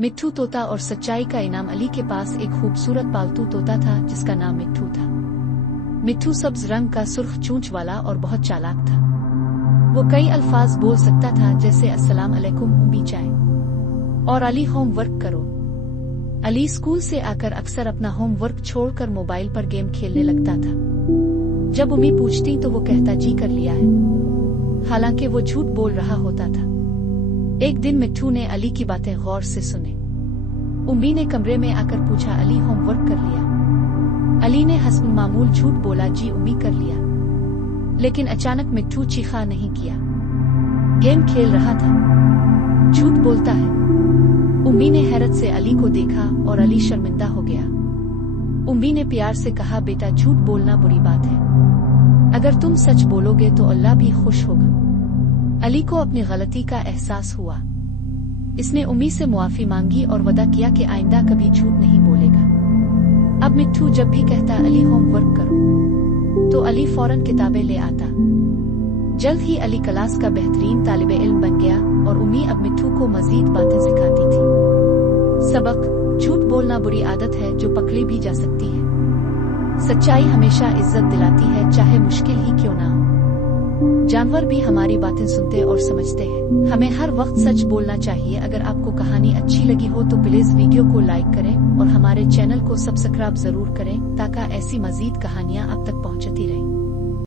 मिट्ठू तोता और सच्चाई का इनाम। अली के पास एक खूबसूरत पालतू तोता था जिसका नाम मिट्ठू था। मिट्ठू सब्ज रंग का, सुर्ख चूंच वाला और बहुत चालाक था। वो कई अल्फाज बोल सकता था, जैसे अस्सलाम अलैकुम, उम्मी चाय, और अली होमवर्क करो। अली स्कूल से आकर अक्सर अपना होमवर्क छोड़कर मोबाइल पर गेम खेलने लगता था। जब उम्मी पूछती तो वो कहता जी कर लिया है, हालांकि वो झूठ बोल रहा होता था। एक दिन मिट्ठू ने अली की बातें गौर से सुनी। उम्मी ने कमरे में आकर पूछा, अली होमवर्क कर लिया? अली ने हस्ब मामूल झूठ बोला, जी उम्मी कर लिया। लेकिन अचानक मिट्ठू चीखा नहीं किया, गेम खेल रहा था, झूठ बोलता है। उम्मी ने हैरत से अली को देखा और अली शर्मिंदा हो गया। उम्मी ने प्यार से कहा, बेटा झूठ बोलना बुरी बात है, अगर तुम सच बोलोगे तो अल्लाह भी खुश होगा। अली को अपनी गलती का एहसास हुआ। इसने उम्मी से मुआफी मांगी और वदा किया कि आइंदा कभी झूठ नहीं बोलेगा। अब मिट्ठू जब भी कहता अली होमवर्क करो तो अली फौरन किताबें ले आता। जल्द ही अली क्लास का बेहतरीन तालिबे इल्म बन गया और उम्मी अब मिट्ठू को मजीद बातें सिखाती थी। सबक: झूठ बोलना बुरी आदत है जो पकड़ी भी जा सकती है। सच्चाई हमेशा इज्जत दिलाती है, चाहे मुश्किल ही क्यों ना हो। जानवर भी हमारी बातें सुनते और समझते हैं। हमें हर वक्त सच बोलना चाहिए। अगर आपको कहानी अच्छी लगी हो तो प्लीज वीडियो को लाइक करें और हमारे चैनल को सब्सक्राइब जरूर करें ताकि ऐसी मजीद कहानियां आप तक पहुंचती रहें।